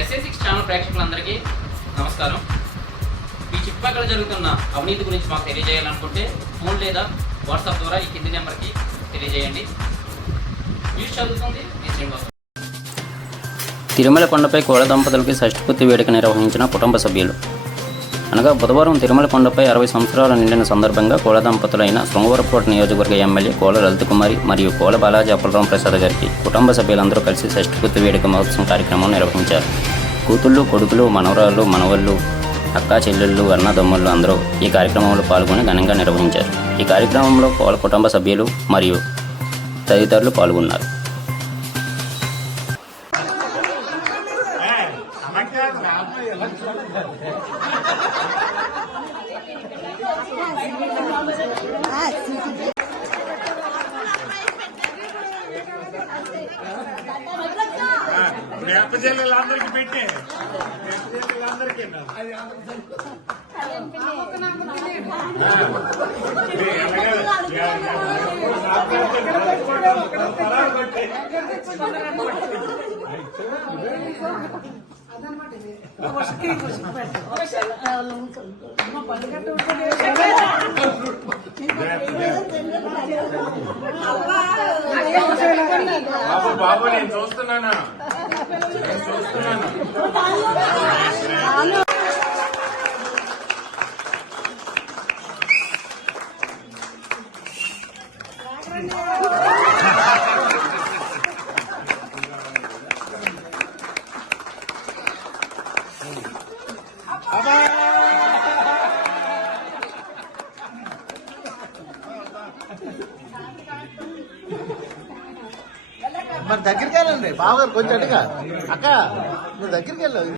SA six channel ప్రేక్షకులందరికీ నమస్కారం. మీ చుట్టుపక్కల జరుగుతున్న అవినీతి గురించి మాకు తెలియజేయాలనుకుంటే ఫోన్ లేదా వాట్సాప్ ద్వారా ఈ కింది నెంబర్కి తెలియజేయండి. న్యూస్ చదువుతుంది మీ శ్రీనివాస్ తిరుమల కొండపై కోడ దంపతులకి షష్టిపూర్తి వేడుక నిర్వహించిన కుటుంబ సభ్యులు అనగా బుధవారం తిరుమల కొండపై అరవై సంవత్సరాలు నిండిన సందర్భంగా కోల దంపతులైన శృంగవరకోట నియోజకవర్గ ఎమ్మెల్యే కోల లలిత మరియు కోల బాలాజీ అప్పలరాం ప్రసాద్ గారికి కుటుంబ సభ్యులందరూ కలిసి షష్ఠపూర్తి వేడుక మహోత్సవం కార్యక్రమం నిర్వహించారు. కూతుళ్ళు కొడుకులు మనవరాళ్ళు మనవళ్ళు అక్కా చెల్లెళ్ళు అన్నదమ్ముళ్ళు అందరూ ఈ కార్యక్రమంలో పాల్గొని ఘనంగా నిర్వహించారు. ఈ కార్యక్రమంలో కోల కుటుంబ సభ్యులు మరియు తదితరులు పాల్గొన్నారు. వేప జిల్లాలందరికీ పెట్టే. వేప జిల్లాలందరికీ బాబు బాబు నేను చూస్తున్నాను నేను చూస్తున్నాను మరి దగ్గరికి వెళ్ళండి. బావగారు కొంచెం అడిగా అక్క నువ్వు దగ్గరికి వెళ్ళావు